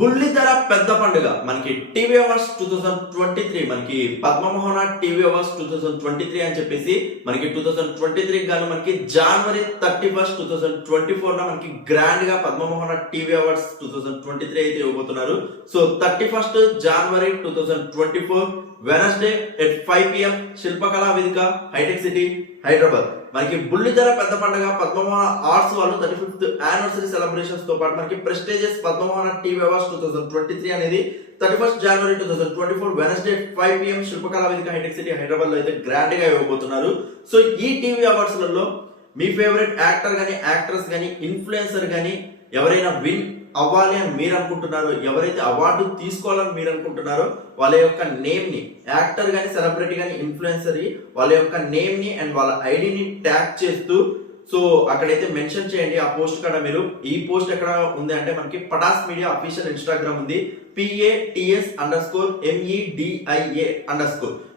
బుల్లితెర పెద్ద పండుగ మనకి టీవీ అవార్డ్స్ 2023 మనకి పద్మమోహన టీవీ అవార్డ్స్ 2023 అని చెప్పేసి మనకి 2023 గాను మనకి జనవరి 31 2024 లో మనకి గ్రాండ్ గా పద్మమోహన టీవీ అవార్డ్స్ 2023 అయితే ఇవ్వబోతున్నారు. So 31 January 2024 Wednesday at 5 PM శిల్పకళా వేదిక హైటెక్ సిటీ హైదరాబాద్. మనకి బుల్లితెర పెద్ద పండుగ పద్మమోహన ఆర్ట్స్ వాళ్ళు 35th యానివర్సరీ సెలబ్రేషన్స్ తో పాటు మనకి ప్రెస్టీజియస్ పద్మమోహన టీవీ అవార్డ్స్ 2023 అనేది 31 జనవరి 2024 వెనస్డే 5 PM శిల్పకళా వేదిక హైటెక్ సిటీ హైదరాబాద్ లో అయితే గ్రాండ్ గా ఇవ్వబోతున్నారు. సో ఈ టీవీ అవార్డ్స్ లలో మీ ఫేవరెట్ యాక్టర్ గానీ యాక్ట్రెస్ గానీ ఇన్ఫ్లుయెన్సర్ గానీ ఎవరైనా విన్ అవ్వాలి అని మీరు అనుకుంటున్నారో, ఎవరైతే అవార్డు తీసుకోవాలని మీరు అనుకుంటున్నారో వాళ్ళ యొక్క నేమ్ ని, యాక్టర్ గానీ సెలబ్రిటీ గానీ ఇన్ఫ్లుయెన్సర్ వాళ్ళ యొక్క నేమ్ ని అండ్ వాళ్ళ ఐడిని ట్యాగ్ చేస్తూ సో అక్కడైతే మెన్షన్ చేయండి. ఆ పోస్ట్ కూడా మీరు, ఈ పోస్ట్ ఎక్కడ ఉంది అంటే మనకి పటాస్ మీడియా అఫీషియల్ ఇన్స్టాగ్రామ్ ఉంది, PATS_MEDIA_.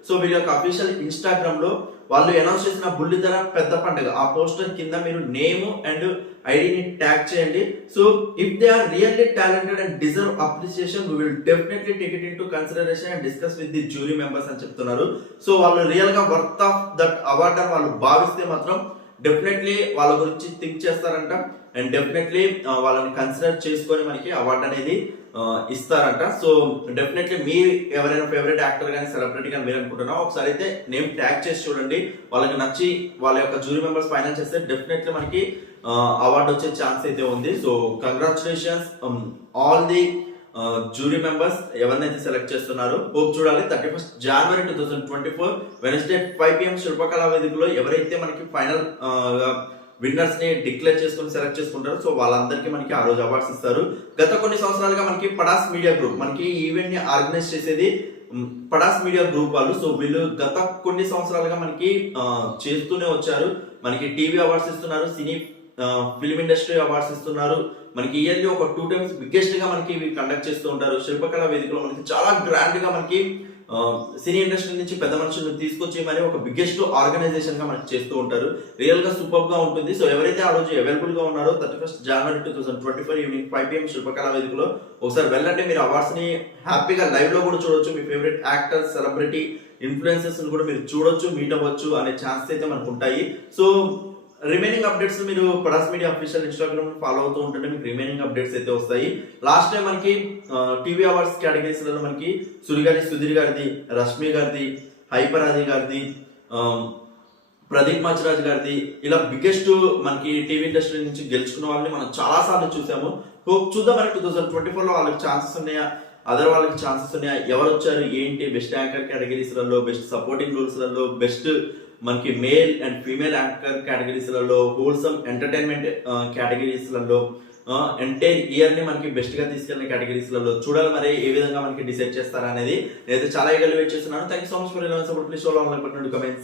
సో వీళ్ళ యొక్క అఫీషియల్ ఇన్స్టాగ్రామ్ లో వాళ్ళు అనౌన్స్ చేసిన బుల్లితెర పెద్ద పండుగ ఆ పోస్టర్ కింద మీరు నేమ్ అండ్ ఐడిని ట్యాగ్ చేయండి. So if they are really talented and deserve appreciation we will definitely take it into consideration and discuss with the jury members అని చెప్తున్నారు. సో వాళ్ళు రియల్ గా వర్త్ ఆఫ్ దట్ అవార్డ్ అని వాళ్ళు భావిస్తే మాత్రం డెఫినెట్లీ వాళ్ళ గురించి థింక్ చేస్తారంట అండ్ డెఫినెట్లీ వాళ్ళని కన్సిడర్ చేసుకొని మనకి అవార్డు అనేది ఇస్తారంట. సో డెఫినెట్లీ మీ ఎవరైనా ఫేవరెట్ యాక్టర్ కానీ సెలబ్రిటీ కానీ మీరు అనుకుంటున్నా ఒకసారి అయితే నేమ్ ట్యాగ్ చేసి చూడండి. వాళ్ళకి నచ్చి వాళ్ళ యొక్క జ్యూరీ మెంబర్స్ ఫైనల్ చేస్తే డెఫినెట్లీ మనకి అవార్డు వచ్చే ఛాన్స్ అయితే ఉంది. So congratulations all the jury members ఎవరినైతే సెలెక్ట్ చేస్తున్నారో. హోప్ చూడాలి 31 జనవరి 2024 వెనస్డే 5 PM శిల్పకళా వేదికలో ఎవరైతే మనకి ఫైనల్ విన్నర్స్ ని డిక్లేర్ చేసుకుని సెలెక్ట్ చేసుకుంటారు. సో వాళ్ళందరికీ మనకి ఆ రోజు అవార్డ్స్ ఇస్తారు. గత కొన్ని సంవత్సరాలుగా మనకి పటాస్ మీడియా గ్రూప్ మనకి ఈవెంట్ ని ఆర్గనైజ్ చేసేది పటాస్ మీడియా గ్రూప్ వాళ్ళు. సో వీళ్ళు గత కొన్ని సంవత్సరాలుగా మనకి చేస్తూనే వచ్చారు. మనకి టీవీ అవార్డ్స్ ఇస్తున్నారు, సినీ ఫిల్మ్ ఇండస్ట్రీ అవార్డ్స్ ఇస్తున్నారు. మనకి ఇయర్లీ ఒక 2 times బిగ్గెస్ట్ గా మనకి కండక్ట్ చేస్తూ ఉంటారు. శిల్పకళా వేదికలో మనకి చాలా గ్రాండ్ గా మనకి సినీ ఇండస్ట్రీ నుంచి పెద్ద మనుషులను తీసుకొచ్చి మరి ఒక బిగ్గెస్ట్ ఆర్గనైజేషన్ గా మనకి చేస్తూ ఉంటారు. రియల్ గా సూపర్ గా ఉంటుంది. సో ఎవరైతే ఆ రోజు అవైలబుల్ గా ఉన్నారో 31 జనవరి 2024 ఈవినింగ్ 5 PM శిల్పకళా వేదికలో ఒకసారి వెళ్ళండి. మీరు అవార్డ్స్ ని హ్యాపీగా లైవ్ లో కూడా చూడొచ్చు. మీ ఫేవరెట్ యాక్టర్ సెలబ్రిటీ ఇన్ఫ్లుయెన్సర్స్ కూడా మీరు చూడొచ్చు, మీట్ అవ్వచ్చు అనే ఛాన్స్ అయితే మనకు ఉంటాయి. సో రిమైనింగ్ అప్డేట్స్ మీరు Pataas media official Instagram follow అవుతూ ఉంటుంటే మీకు రిమైనింగ్ అప్డేట్స్ అయితే వస్తాయి. లాస్ట్ టైం మనకి టీవీ అవార్డ్స్ కేటగిరీస్ లలో మనకి సుధీర్ గారిది, రష్మి గారిది, హైపర్ ఆది గారిది, ప్రదీప్ మచరాజ్ గారిది ఇలా బిగ్గెస్ట్ మనకి టీవీ ఇండస్ట్రీ నుంచి గెలుచుకున్న వాళ్ళని మనం చాలా సార్లు చూసాము. చూద్దాం మరి 2024 లో వాళ్ళకి ఛాన్సెస్ ఉన్నాయా, అదర్ వాళ్ళకి ఛాన్సెస్ ఉన్నాయా, ఎవరు వచ్చారు ఏంటి, బెస్ట్ యాంకర్ కేటగిరీస్ లలో, బెస్ట్ సపోర్టింగ్ రోల్స్ లలో, బెస్ట్ మనకి male and female anchor categories లలో, హోల్సమ్ ఎంటర్టైన్మెంట్ కేటగిరీస్ లలో, ఎంటైర్ ఇయర్ ని మనకి బెస్ట్ గా తీసుకెళ్లిన కేటగిరీస్ లలో చూడాలి. మరి ఏ విధంగా మనకి డిసైడ్ చేస్తారా అనేది నేనైతే చాలా ఈగర్లీ వెయిట్ చేస్తున్నాను. Thank you so much for your support. Please show love, like button, comments.